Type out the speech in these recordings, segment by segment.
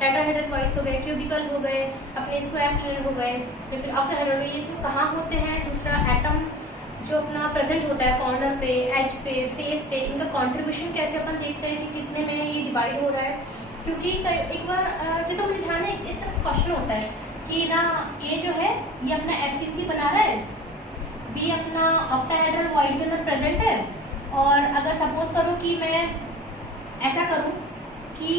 Tetrahedral voids हो गए, cubicle हो गए, अपने स्क्वायर प्लेन हो गए, या फिर ऑक्टाहेड्रल। ये तो कहाँ होते हैं? दूसरा एटम जो अपना प्रेजेंट होता है कॉर्नर पे, एज पे, फेस पे, इनका कंट्रीब्यूशन कैसे अपन देखते हैं कि कितने में ये डिवाइड हो रहा है। क्योंकि एक बार तो मुझे ध्यान है इस तरह का क्वेश्चन होता है कि ना ये जो है ये अपना एफसीसी बना रहा है, बी अपना ऑक्टाहेड्रल वॉइड के अंदर प्रेजेंट है, और अगर सपोज करो कि मैं ऐसा करूं कि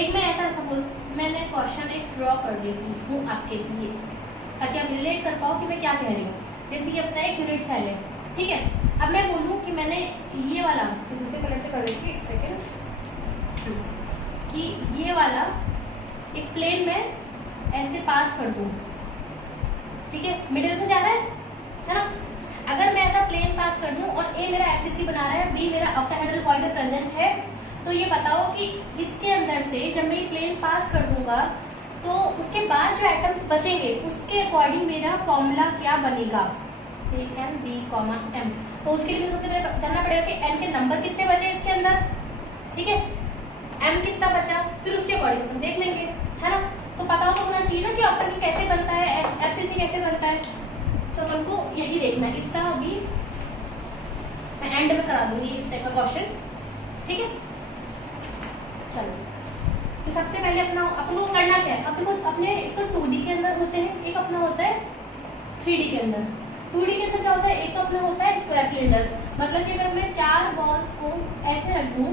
एक मैं ऐसा सपोज मैंने क्वेश्चन एक ड्रॉ कर देती हूँ आपके लिए ताकि आप रिलेट कर पाओ कि मैं क्या कह रही हूँ। जैसे कि अपना एक यूनिट सेल है, ठीक है। अब मैं बोलूँ कि मैंने ये वाला दूसरे कलर से कर देती हूँ, एक सेकेंड, कि ये वाला एक प्लेन में ऐसे पास कर दूँ, ठीक है, मिडिल से जा रहा है ना। अगर मैं ऐसा प्लेन पास कर दूं और ए मेरा एफसीसी बना रहा है, बी मेरा ऑक्टाहेड्रल वॉइड में प्रेजेंट है, तो ये बताओ कि इसके अंदर से जब मैं ये प्लेन पास कर दूंगा तो उसके बाद जो एटम्स बचेंगे उसके अकॉर्डिंग मेरा फॉर्मूला क्या बनेगा, A N B comma M. तो उसके लिए सबसे पहले जानना पड़ेगा कि एन के नंबर कितने बचे इसके अंदर, ठीक है, एम कितना बचा, फिर उसके अकॉर्डिंग हम देख लेंगे, है ना। तो पता होना चाहिए ना कि ऑक्टेट कैसे बनता है, एफसीसी कैसे बनता है, तो अपन को यही देखना है। इतना अभी मैं एंड में करा दूंगी इस टाइप का क्वेश्चन, ठीक है। चलो, तो सबसे पहले अपना अपन को करना क्या है, अपने एक तो 2D के अंदर होते हैं, एक अपना होता है 3D के अंदर। 2D के अंदर क्या होता है, एक तो अपना होता है स्क्वायर प्लेनर, मतलब कि अगर मैं 4 बॉल्स को ऐसे रख दूं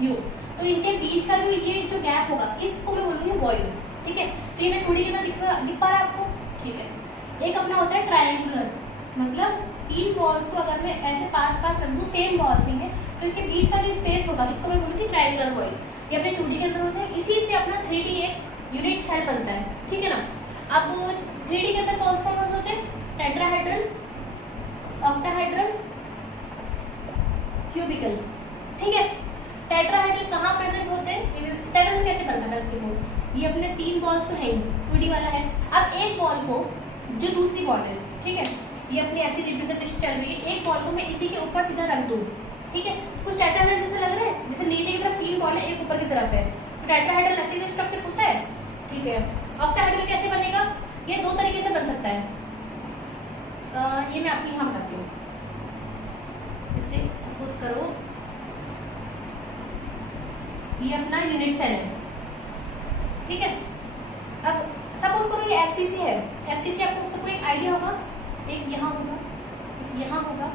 यू, तो इनके बीच का जो ये जो गैप होगा इसको मैं बोलूंगी वॉइड, ठीक है। तो ये मैं 2D के अंदर दिख पा रहा है आपको, ठीक है। एक अपना होता है ट्रायंगुलर, मतलब 3 बॉल्स को अगर मैं ऐसे पास पास रख दूं, सेम बॉल्स होंगे, तो इसके बीच का जो स्पेस होगा इसको मैं बोलूंगी ट्रायंगुलर वॉइड। ये अपने 2D के अंदर होता है, इसी से अपना 3D एक यूनिट सेल बनता है, ठीक है ना। अब 3D के अंदर कौन कौन से होते हैं, टेट्राहेड्रल, ऑक्टाहेड्रल, क्यूबिकल, ठीक है। टेट्राहेड्रल कहाँ प्रेजेंट होते हैं, टेट्राहेड्रल कैसे बनता है देखो, ये अपने 3 बॉल्स तो है, 2D वाला है। अब एक बॉल को जो दूसरी बॉल है, ठीक है, ये अपनी ऐसी रिप्रेजेंटेशन चल रही है, एक बॉल को मैं इसी के ऊपर सीधा रख दूं, ठीक है। कुछ टेट्राहेड्रल जैसे लग रहा है, जैसे नीचे की तरफ 3 बॉल है, एक ऊपर की तरफ है, तो टेट्राहेड्रल ऐसे ही स्ट्रक्चर होता है, ठीक है। ऑक्टाहेड्रल कैसे बनेगा, ये 2 तरीके से बन सकता है। ये मैं आपको यहाँ बताती हूँ, इसे सपोज करो ये अपना यूनिट सेल है, ठीक है। अब सपोज करो ये एफसीसी है, एफसीसी आपको सबको एक आइडिया होगा, एक यहाँ होगा, एक यहाँ होगा,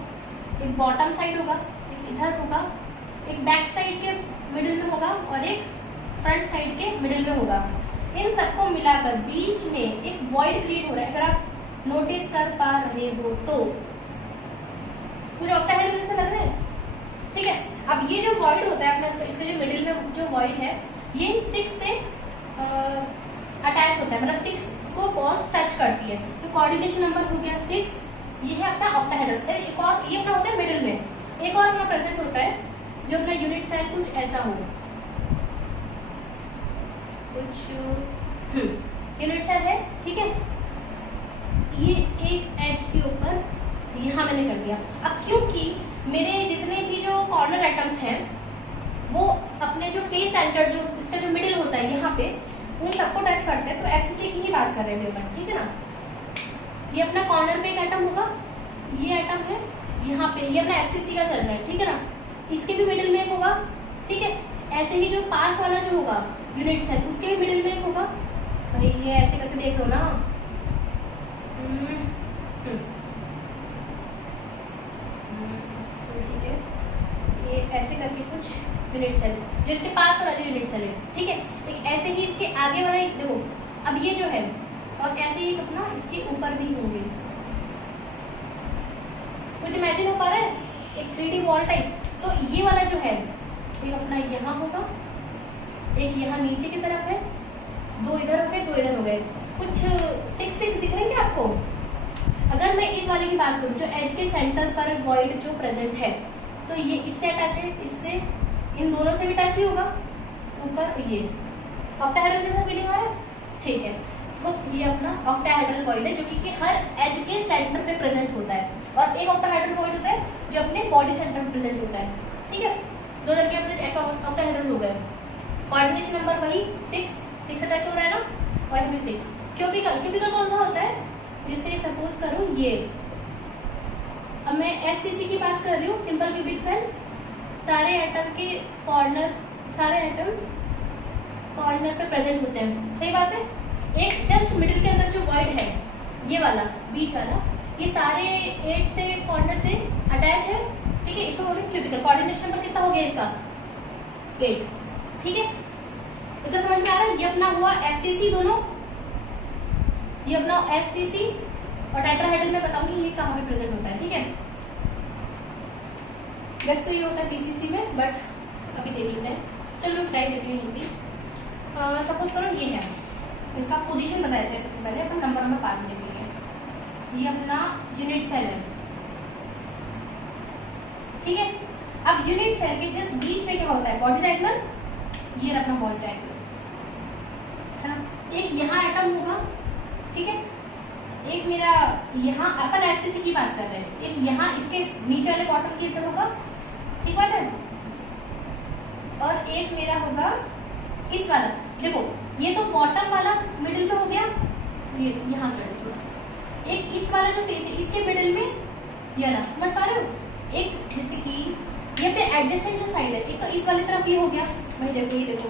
एक बॉटम साइड होगा, एक इधर होगा, एक बैक साइड के मिडिल में होगा और एक फ्रंट साइड के मिडिल में होगा। इन सबको मिलाकर बीच में एक वॉइड क्रिएट हो रहा है, अगर आप नोटिस कर पा रहे हो तो कुछ ऑक्टाहेड्रल जैसे लग रहे हैं, ठीक है। अब ये जो वॉइड होता है अपना, इसके जो मिडिल में जो वॉइड है ये 6 से अटैच होता है, मतलब 6 को बॉल्स टच करती है, तो कोऑर्डिनेशन नंबर हो गया 6। ये है अपना ऑक्टाहेड्रल। एक और ये अपना होता है मिडिल में, एक और अपना प्रेजेंट होता है जो अपना यूनिट सेल कुछ ऐसा हो, कुछ यूनिट सेल है, ठीक है। ये एक एज के ऊपर यहाँ मैंने कर दिया। अब क्योंकि मेरे जितने भी जो कॉर्नर एटम्स हैं वो अपने जो फेस सेंटर जो इसका जो मिडिल होता है यहाँ पे उन सबको टच करते हैं, तो एफसीसी की ही बात कर रहे हैं अपन, ठीक है ना। ये अपना कॉर्नर पे एक एटम होगा, ये एटम है यहाँ पे, ये अपना एफसीसी का चल रहा है, ठीक है ना। इसके भी मिडिल में एक होगा, ठीक है। ऐसे ही जो पास वाला जो होगा यूनिट सेल उसके भी मिडिल में एक होगा। अरे ये ऐसे करके देख लो ना, ठीक है। ये ऐसे करके कुछ यूनिट सेल जो इसके पास वाला जो यूनिट सेल है, ठीक है। एक ऐसे ही इसके आगे वाला देखो, अब ये जो है और ऐसे ही अपना इसके ऊपर भी होंगे। कुछ इमेजिन हो पा रहा है, एक 3D वॉल टाइप। तो ये वाला जो है एक अपना यहाँ होगा, एक यहाँ नीचे की तरफ है, 2 इधर हो गए, 2 इधर हो गए, कुछ 6 दिख रहे हैं क्या आपको। अगर मैं इस वाले की बात करूँ जो एज के सेंटर पर वॉइड जो प्रेजेंट है, तो ये इससे अटैच है, इससे इन दोनों से भी टच ही होगा ऊपर। ये ऑक्टाहेड्रल जैसा फीलिंग आ रहा है, ठीक है। तो ये अपना ऑक्टाहेड्रल वॉइड है जो कि हर एज के सेंटर पे प्रेजेंट होता है, और एक ऑक्टाहेड्रल वॉइड होता है जो अपने बॉडी सेंटर पे प्रेजेंट होता है, ठीक है। 2 करके अपने ऑक्टाहेड्रल हो गए। कोऑर्डिनेशन नंबर वही 6, 6 अटैच हो रहा है ना, और यहाँ पे 6। क्यूबिकल कौन सा होता है, जिससे सपोज करूँ ये, अब मैं SCC की बात कर रही हूँ, सिंपल क्यूबिक सेल, सारे एटम के कॉर्नर, सारे एटम्स कॉर्नर पे प्रेजेंट होते हैं, सही बात है। एक जस्ट मिडिल के अंदर जो वॉइड है, ये वाला बीच वाला, ये सारे 8 से कॉर्नर से अटैच है, ठीक है। इसको बोलेंगे क्यूबिकल। कोऑर्डिनेशन नंबर कितना हो गया इसका, 8, ठीक है। तो समझ में आ रहा है, ये अपना हुआ FCC दोनों, ये अपना SCC, और टेट्राहेड्रल में बताऊंगी ये कहाँ पे प्रेजेंट होता है, ठीक है। वैसे तो ये होता है PCC में, बट अभी देख लेते हैं, चलो बता ही देती हूँ। सपोज करो ये है, इसका पोजीशन बताए थे सबसे पहले अपन नंबर पार्ट में देखेंगे। ये अपना यूनिट सेल है, ठीक है। अब यूनिट सेल के जस्ट बीच में क्या होता है, बॉडी डायगोनल, ये अपना बॉडी डायगोनल है ना। एक यहाँ एटम होगा, ठीक है, एक मेरा यहाँ, अपन FCC की बात कर रहे हैं, एक यहाँ इसके नीचे वाले बॉटम के इधर होगा, ठीक बात है, और एक मेरा होगा इस वाला। देखो ये तो बॉटम वाला मिडिल में हो गया, ये यहाँ कर थोड़ा सा, एक इस वाला जो फेस है इसके मिडिल में, ये ना, समझ पा रहे हो। एक जैसे कि ये अपने एडजेसेंट जो साइड है, एक तो इस वाली तरफ ये हो गया, वही देखो, ये देखो,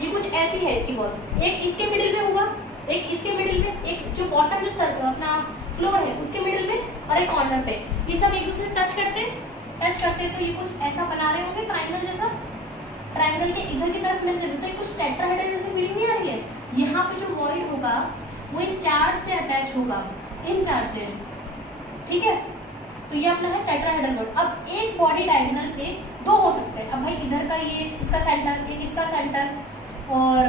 ये कुछ ऐसी है इसकी वॉल्स, एक इसके मिडिल में हुआ, एक इसके मिडिल में, एक जो बॉटम जो अपना फ्लोर है उसके मिडिल में, और एक कॉर्नर पे, ये सब एक दूसरे टच करते तो ये कुछ ऐसा बना रहे होंगे ट्राइंगल जैसा। ट्राइंगल के इधर की तरफ मैं तो ये कुछ टेट्राहेड्रल जैसे फीलिंग नहीं आ रही है। यहाँ पे जो वॉइड होगा वो इन 4 से अटैच होगा, इन 4 से, ठीक है। तो ये अपना है टेट्राहेड्रल बॉडी। अब एक बॉडी डायगोनल पे 2 हो सकते हैं। अब भाई इधर का ये इसका सेंटर, एक इसका सेंटर, और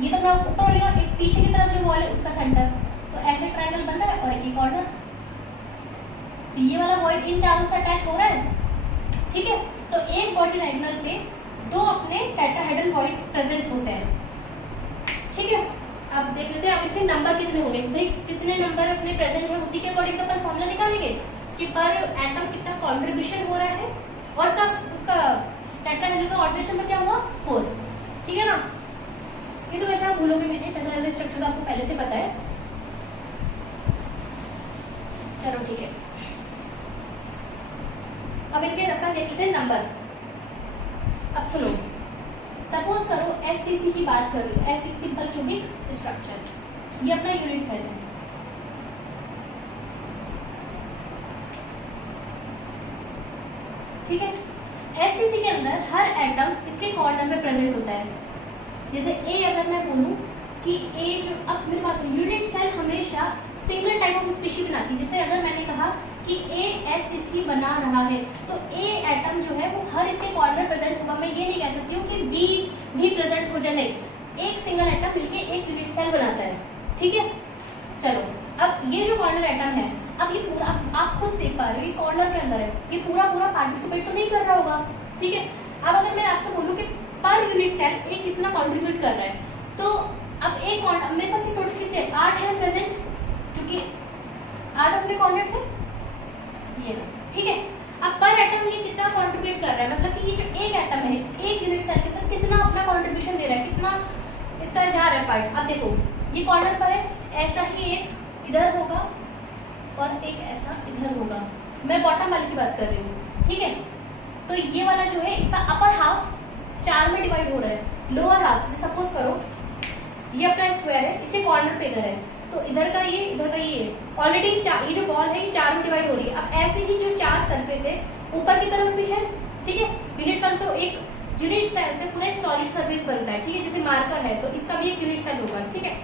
ये तो अपना ऊपर वाले का एक पीछे की तरफ जो वॉल है उसका सेंटर, तो ऐसे ट्राइंगल बन रहा है, और एक कॉर्नर। तो ये वाला वॉइड इन 4 से अटैच हो रहा है, ठीक है। तो एक बॉडी डायगोनल पे 2 अपने टेट्राहेड्रल वॉइड्स प्रेजेंट होते हैं, ठीक है। अब देख लेते हैं अब इनके नंबर कितने होंगे, भाई कितने नंबर अपने प्रेजेंट है, उसी के अकॉर्डिंग तो अपन फॉर्मूला निकालेंगे कि पर एटम कितना कंट्रीब्यूशन हो रहा है, और उसका टेट्राहेड्रल का ऑर्डिनेशन में क्या हुआ, 4, ठीक है ना। ये तो वैसे आप भूलोगे भी नहीं, टेट्राहेड्रल स्ट्रक्चर तो आपको पहले से पता है। चलो ठीक है, अब इनके अपना देख लेते हैं नंबर। अब सुनो, सपोज करो SCC की बात कर रही हूँ, SCC सिंपल क्यूबिक स्ट्रक्चर, ये अपना यूनिट सेल है, ठीक है। SCC के अंदर हर एटम इसके कॉर्नर में प्रेजेंट होता है। जैसे A अगर मैं बोलूं कि A जो, अब मेरे पास यूनिट सेल हमेशा सिंगल टाइप ऑफ स्पीशीज बनाती है। जैसे अगर मैंने कहा कि A SCC बना रहा है, तो A एटम जो है वो हर इसके कॉर्नर प्रेजेंट होगा। मैं ये नहीं कह सकती हूँ कि B भी प्रेजेंट हो जाए, नहीं, एक सिंगल एटम मिलके एक यूनिट सेल बनाता है, ठीक है। चलो अब ये जो कॉर्नर एटम है, अब ये पूरा आप खुद देख पा रहे हो, ये कॉर्नर के अंदर है, ये पूरा पार्टिसिपेट तो नहीं कर रहा होगा, ठीक है। अब अगर मैं आपसे बोलूँ कि पर यूनिट सेल एक कितना कॉन्ट्रीब्यूट कर रहा है, तो अब एक मेरे पास ये टोटल कितने 8 है प्रेजेंट, क्योंकि 8 अपने कॉर्नर से ये, ठीक है। अब पर एटम ये कितना कंट्रीब्यूट कर रहा है, मतलब कि ये जो एक एटम है, एक यूनिट सेल के अंदर कितना अपना कंट्रीब्यूशन दे रहा है, कितना इसका जा रहा है पार्ट। अब देखो ये कॉर्नर पर है, ऐसा ही एक इधर होगा और एक ऐसा इधर होगा। मैं बॉटम वाले की बात कर रही हूँ, ठीक है। तो ये वाला जो है इसका अपर हाफ 4 में डिवाइड हो रहा है, लोअर हाफ सपोज करो ये अपना स्क्वायर है, इसके कॉर्नर पे इधर है, तो इधर का ये, इधर का ये, ऑलरेडी ये जो बॉल है ये 4 में डिवाइड हो रही है। अब ऐसे ही जो 4 सरफेस है ऊपर की तरफ भी है, ठीक है। यूनिट सेल तो एक यूनिट सेल से पूरा सॉलिड सरफेस बनता है, ठीक है। जैसे मार्कर है तो इसका भी एक यूनिट सेल होगा, ठीक है।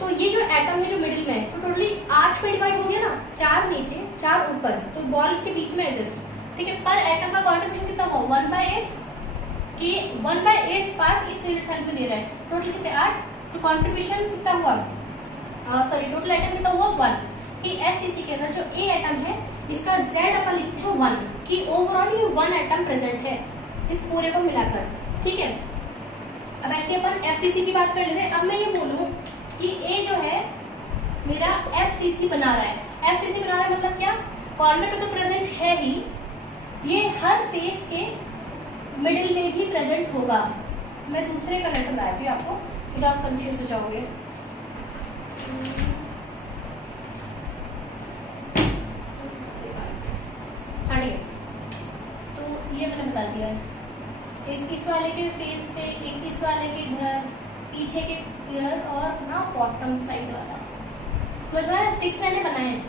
तो ये जो एटम है जो मिडिल में है, तो टोटली 8 में डिवाइड हो गया ना, 4 नीचे 4 ऊपर, तो बॉल इसके बीच में है जस्ट, ठीक है। पर एटम का कॉन्ट्रीब्यूशन कितना हुआ 1/8, कि 1/8 पार्ट इस यूनिट सेल में दे रहा है, टोटल कितने 8, तो कॉन्ट्रीब्यूशन कितना हुआ, सॉरी टोटल एटम कितना हुआ 1, कि SCC के अंदर जो A एटम है इसका Z अपन लिखते हैं 1, कि ओवरऑल ये 1 एटम प्रेजेंट है इस पूरे को मिलाकर, ठीक है। अब ऐसे अपन FCC की बात कर लेते हैं। अब मैं ये बोलूं कि A जो है मेरा FCC बना रहा है, FCC बना रहा है मतलब क्या, कॉर्नर पे तो प्रेजेंट है ही, ये हर फेस के मिडिल में भी प्रेजेंट होगा, मैं दूसरे कलर से बताती हूँ आपको, तो आप कंफ्यूज हो जाओगे। हाँ ठीक है, तो ये मैंने बता दिया है। एक इस वाले के फेस पे, एक इस वाले के इधर, पीछे के इधर और ना बॉटम साइड वाला। समझ में आ रहा है? 6 मैंने बनाए हैं,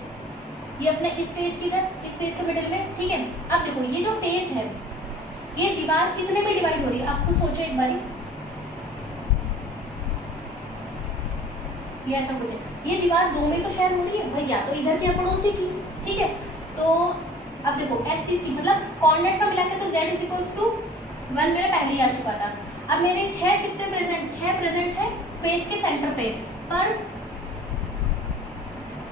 ये अपने इस फेस की इधर, इस फेस के मिडिल में, ठीक है। अब देखो ये जो फेस है, ये दीवार कितने में डिवाइड हो रही है, आप खुद सोचो एक बारी। ये ऐसा कुछ है, ये दीवार 2 में तो शेयर हो रही है भाई, या तो इधर की या पड़ोसी की, ठीक है। तो अब देखो SCC मतलब कॉर्नर्स का मिला के तो Z इज इक्वल्स टू 1 मेरा पहले ही आ चुका था। अब मेरे 6 कितने प्रेजेंट, 6 प्रेजेंट है फेस के सेंटर पे, पर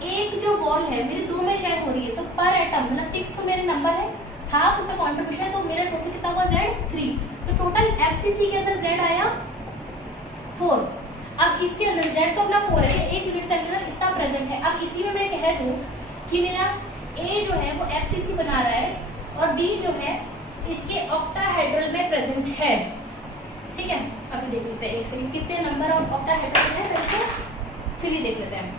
एक जो वॉल है मेरी 2 में शेयर हो रही है, तो पर एटम मतलब 6 तो मेरे नंबर है, हाफ उसका कॉन्ट्रीब्यूशन है, तो मेरा टोटल कितना हुआ Z 3। तो टोटल FCC के अंदर Z आया 4। अब इसके अंदर Z तो अपना 4 है, एक यूनिट सेल के अंदर इतना प्रेजेंट है। अब इसी में मैं कह दूं कि मेरा A जो है वो FCC बना रहा है और B जो है इसके ऑक्टाहेड्रल में प्रेजेंट है, ठीक है। अभी देख लेते हैं एक सेकंड कितने नंबर ऑफ ऑक्टाहेड्रल है, फिर फिर ही देख लेते हैं।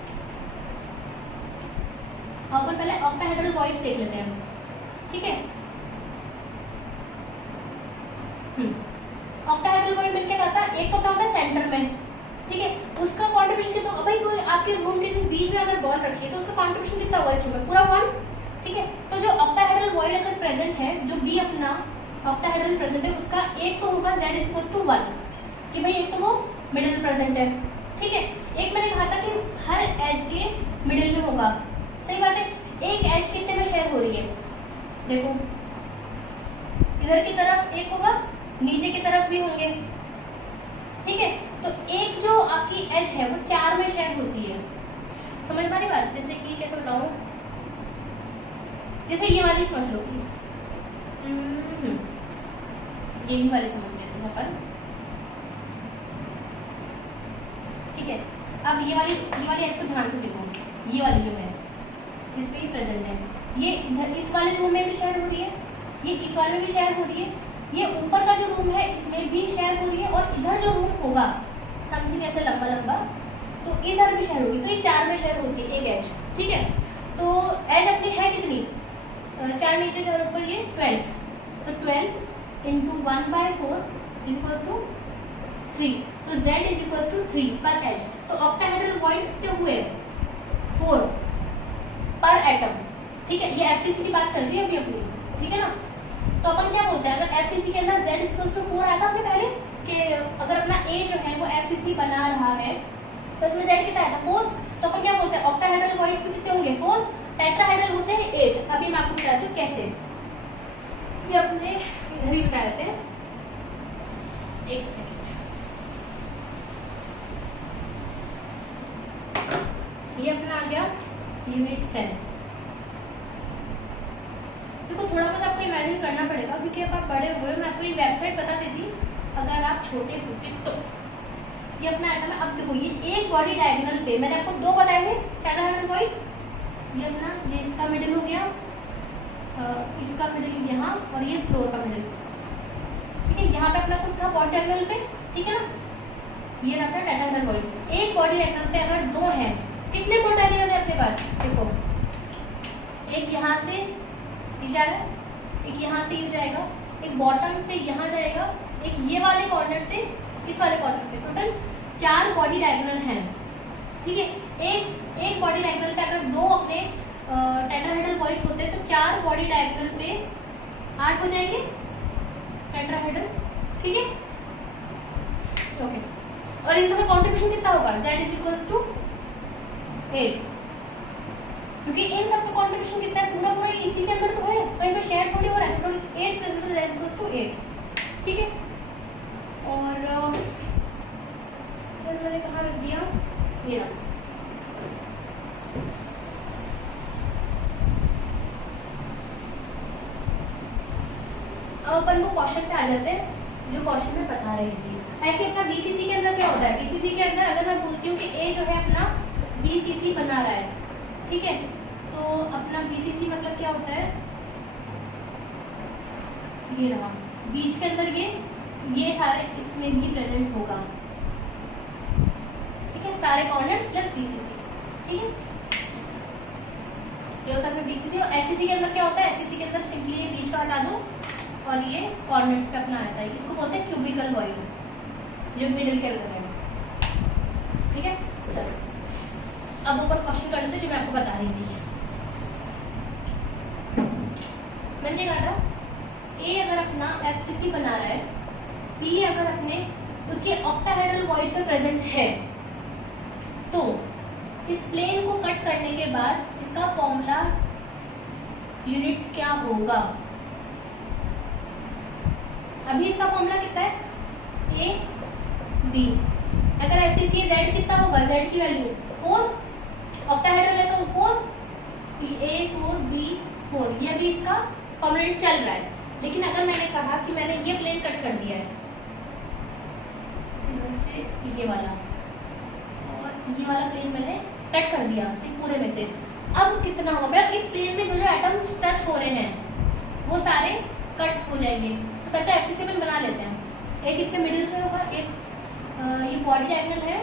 अपन पहले ऑक्टाहेड्रल वॉइड्स देख लेते हैं, ठीक है। ऑक्टाहेड्रल वॉइड में क्या कहता है, एक तो क्या होता है सेंटर में, ठीक है, उसका कंट्रीब्यूशन कितना, भाई कोई आपके रूम के बीच में अगर बॉल रखी है तो उसका कंट्रीब्यूशन कितना हुआ इस रूम में, पूरा 1, ठीक है। तो जो ऑक्टाहेड्रल वॉइड अगर प्रेजेंट है, जो बी अपना ऑक्टाहेड्रल प्रेजेंट है, उसका एक तो होगा Z इक्वल्स टू 1, कि भाई एक तो वो मिडिल प्रेजेंट है, ठीक है। एक मैंने कहा था कि हर एज के मिडिल में होगा, सही बात है। एक एज कितने में शेयर हो रही है, देखो इधर की तरफ एक होगा, नीचे की तरफ भी होंगे, ठीक है। तो एक जो आपकी एज है वो 4 में शेयर होती है, समझ पा रही बात। जैसे कि कैसे बताऊं, जैसे ये वाली समझ लो, ये वाले समझ लेते हैं अपन, ठीक है। अब ये वाली एज को ध्यान से देखो, ये वाली जो है जिसपे ये प्रेजेंट है, ये इधर इस वाले रूम में भी शेयर हो रही है, ये इस वाले में भी शेयर हो रही है, ये ऊपर का जो रूम है इसमें भी शेयर हो रही है, और इधर जो रूम होगा समथिंग ऐसे लंबा लंबा, तो इधर भी शेयर होगी, तो ये 4 में शेयर होती है एक एज, ठीक है। तो एज अपनी है कितनी, 4 नीचे 4 ऊपर, ये 12, तो 12 इंटू 1/4 इज इक्वल्स टू 3, तो Z इज इक्वल्स टू 3 पर एज। तो ऑक्टाहेड्रल वॉइड्स कितने हुए, 4 पर एटम, ठीक है। ये FCC की बात चल रही है अभी अपनी, ठीक है ना। तो अपन क्या बोलते हैं, अगर FCC के अंदर Z इक्वल्स टू 4 आया था अपने पहले, कि अगर अपना A जो है वो FCC बना रहा है तो इसमें Z कितना आया था 4, तो अपन क्या बोलते हैं ऑक्टाहेड्रल वॉइड्स में कितने होंगे 4, टेट्राहेड्रल होते हैं 8। अभी मैं आपको बताती हूँ कैसे, ये अपने इधर ही बता देते हैं, एक सेकेंड। ये अपना आ गया यूनिट सेल। देखो थोड़ा बहुत आपको इमेजिन करना पड़ेगा, क्योंकि अब आप बड़े हुए, मैं आपको ये वेबसाइट बता देती अगर आप छोटे होते तो। ये अपना एटम है। अब देखो ये एक बॉडी डायगोनल पे मैंने आपको 2 बताए थे टेट्राहेड्रल वॉइड्स, ये अपना, ये इसका मिडिल हो गया, इसका मिडिल यहाँ, और ये फ्लोर का मिडिल, ठीक है। यहाँ पे अपना कुछ था बॉडी डायगोनल पे, ठीक है ना। ये रहा अपना टेट्राहेड्रल वॉइड। एक बॉडी डायगोनल पे अगर 2 है, कितने बॉडी डायगोनल है अपने पास, देखो एक यहाँ से ये जा रहा है, एक यहाँ से ये जाएगा, एक बॉटम से यहाँ जाएगा, एक ये वाले कॉर्नर से इस वाले कॉर्नर पे, टोटल 4 बॉडी डायगोनल हैं, ठीक है। एक बॉडी डायगोनल पे अगर 2 अपने टेट्राहेड्रल वॉइड्स होते हैं तो 4 बॉडी डायगोनल पे 8 हो जाएंगे टेट्राहेड्रल, ठीक है, ओके। और इन सबका कॉन्ट्रीब्यूशन कितना होगा, Z इज इक्वल्स टू 8, क्योंकि इन सबका कॉन्ट्रीब्यूशन कितना है, पूरा इसी के अंदर तो है, तो इनका शेयर थोड़ी हो रहा है, टोटल 8 प्रेजेंट, तो Z इज इक्वल्स टू 8, ठीक है। और फिर मैंने कहाँ रख दिया, ये रहा। अब अपन को क्वेश्चन पे आ जाते हैं, जो क्वेश्चन में बता रही थी। ऐसे अपना BCC के अंदर क्या होता है, BCC के अंदर अगर मैं बोलती हूँ कि A जो है अपना BCC बना रहा है, ठीक है, तो अपना BCC मतलब क्या होता है, ये रहा बीच के अंदर ये ये सारे इसमें भी प्रेजेंट होगा, ठीक है, सारे कॉर्नर्स प्लस बीसीसी, ठीक है। ये होता है बीसीसी। और एससीसी के अंदर क्या होता है, एससीसी के अंदर सिंपली ये बीच का हटा दो और ये कॉर्नर्स पे अपना आता है, इसको बोलते हैं क्यूबिकल वॉइड, जो मिडिल के अंदर है, ठीक है। अब ऊपर क्वेश्चन कर लेते हैं जो मैं आपको बता रही थी। मैंने कहा था ए अगर अपना एफसीसी बना रहा है, बी अगर अपने उसके ऑक्टाहेड्रल वॉइड्स में प्रेजेंट है, तो इस प्लेन को कट करने के बाद इसका फॉर्मूला यूनिट क्या होगा। अभी इसका फॉर्मूला कितना है, ए बी। अगर एफसीसी जेड कितना होगा, जेड की वैल्यू 4, ऑक्टाहेड्रल है तो 4, ए 4 बी 4, ये भी इसका कॉम्पोनेंट चल रहा है। लेकिन अगर मैंने कहा कि मैंने ये प्लेन कट कर दिया है, ये वाला और ये वाला प्लेन मैंने कट कर दिया इस पूरे में से, अब कितना होगा, इस प्लेन में जो जो एटम्स टच हो रहे हैं वो सारे कट हो जाएंगे। तो पहले एफसीसी प्लेन बना लेते हैं। एक इसके मिडिल से होगा, एक ये बॉडी डायगोनल है,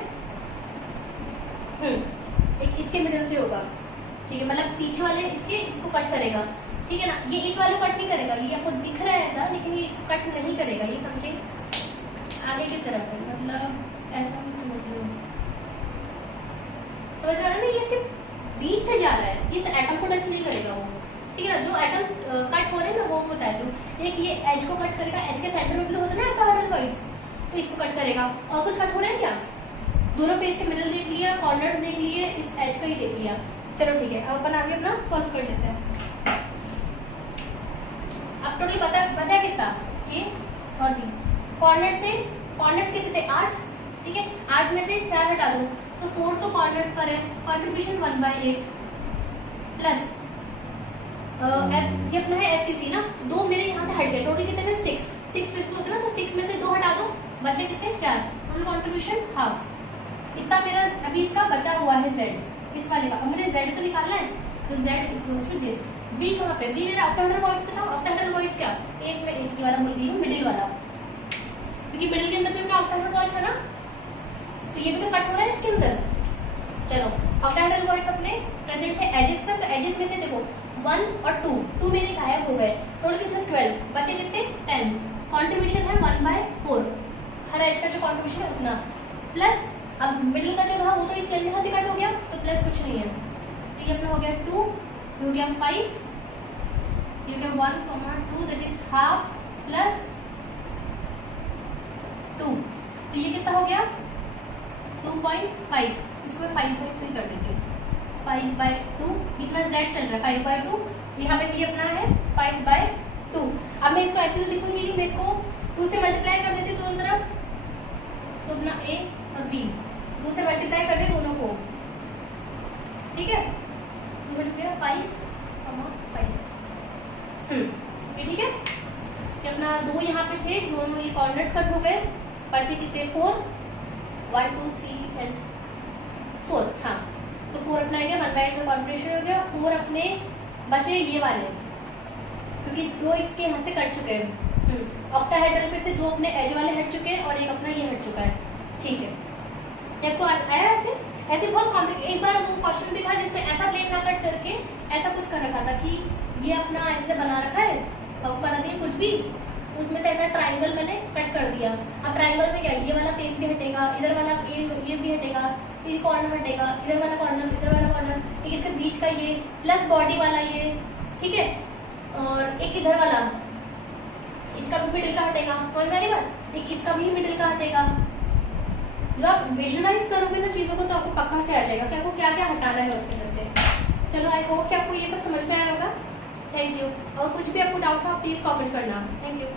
एक इसके मिडिल से होगा, ठीक है, मतलब पीछे वाले इसको कट करेगा, ठीक है ना। ये इस वाले को कट नहीं करेगा, ये आपको दिख रहा है ऐसा, लेकिन ये इसको कट नहीं करेगा, ये समझे आगे की तरफ है, मतलब ऐसा कुछ समझ लो, समझ आ रहा है ना, ये इसके बीच से जा रहा है, इस एटम को टच नहीं करेगा वो, ठीक है ना। जो एटम्स कट हो रहे हैं ना वो बताए, तो एक ये एज को कट करेगा, एज के सेंटर में भी होता है ना ऑक्टाहेड्रल वॉइड्स, तो इसको कट करेगा। और कुछ कट हो रहा है क्या, दोनों फेस के मिडिल देख लिया, कॉर्नर्स देख लिए, इस एज का ही देख लिया, चलो ठीक है। अब अपन आगे अपना सॉल्व कर लेते हैं। अब टोटल बचा कितना, ए और बी। कॉर्नर्स के कितने 8, ठीक है, 8 में से 4 हटा दो तो 4 तो कॉर्नर्स पर है, कंट्रीब्यूशन 1/8 प्लस ये अपना है एफसीसी ना, तो 2 मेरे यहाँ से हट गए, टोटल कितने थे 6 फिर से होते ना, तो 6 में से 2 हटा दो, बचे कितने 4, टोटल कंट्रीब्यूशन हाफ। इतना मेरा अभी इसका बचा हुआ है जेड, इस वाले का। अब मुझे जेड तो निकालना है, तो Z equals to this. B कहाँ पे, बी मेरा ऑक्टाहेड्रल वॉइड्स का, ऑक्टाहेड्रल वॉइड्स क्या, एक में एक वाला बोल रही हूँ, मिडिल वाला, क्योंकि मिडिल के अंदर भी अपना ऑक्टाहेड्रल वॉइड था ना, तो ये भी तो कट हो रहा है इसके अंदर। चलो ऑक्टाहेड्रल वॉइड्स अपने प्रेजेंट है एजेस पर, तो एजेस में से देखो 1 और 2 मेरे गायब हो गए, टोटल कितने 12, बचे कितने 10, कंट्रीब्यूशन है 1/4, हर एज का जो कंट्रीब्यूशन है उतना, प्लस अब मिडिल का जो था वो तो इस प्लेन के साथ ही कट हो गया, तो प्लस कुछ नहीं है, तो ये अपना हो गया 2, ये हो गया 5, ये हो गया 1, 2 दैट इज हाफ प्लस 2, तो ये कितना हो गया 2.5, इसको 5.2 कर देती हूँ, 5/2, इतना z चल रहा है 5/2, यहाँ पे भी अपना है 5/2। अब मैं इसको ऐसे तो लिखूंगी नहीं, मैं इसको 2 से मल्टीप्लाई कर देती हूँ दोनों तरफ, तो अपना a और b 2 से मल्टीप्लाई कर दे दोनों को, ठीक है, 2 मल्टीप्लाई 5, ये ठीक है। कि अपना 2 यहाँ पे थे, दोनों ये कॉर्नर्स कट हो गए, बचे कितने 4, 1 2 3 एंड 4, हाँ, तो 4 अपना आ गया, 1/8 का कॉम्प्रेशन हो गया, 4 अपने बचे ये वाले, क्योंकि 2 इसके यहाँ से कट चुके हैं, ऑक्टाहेड्रल पे से 2 अपने एज वाले हट चुके हैं और एक अपना ये हट चुका है, ठीक है। आपको आज आया ऐसे बहुत कॉम्प्लिकेटेड। एक बार वो क्वेश्चन भी था जिसमें ऐसा प्लेन ना कट करके ऐसा कुछ कर रखा था कि ये अपना ऐसे बना रखा है, बना दिया कुछ भी, उसमें से ऐसा ट्राइंगल मैंने कट कर दिया। अब ट्राइंगल से क्या, ये वाला फेस भी हटेगा, इधर वाला ये भी हटेगा, ये कॉर्नर हटेगा, इधर वाला कॉर्नर, इधर वाला कॉर्नर, एक इसके बीच का ये प्लस बॉडी वाला ये, ठीक है, और एक इधर वाला, इसका भी मिडिल का हटेगा, समझ में आ रही बात, एक इसका भी मिडिल का हटेगा। जब आप विजुअलाइज करोगे ना चीजों को तो आपको पक्का से आ जाएगा कि आपको क्या क्या हटाना है उसके अंदर से। चलो आई होप कि आपको ये सब समझ में आया होगा। Thank you. और कुछ भी आपको डाउट हो आप प्लीज कमेंट करना। Thank you.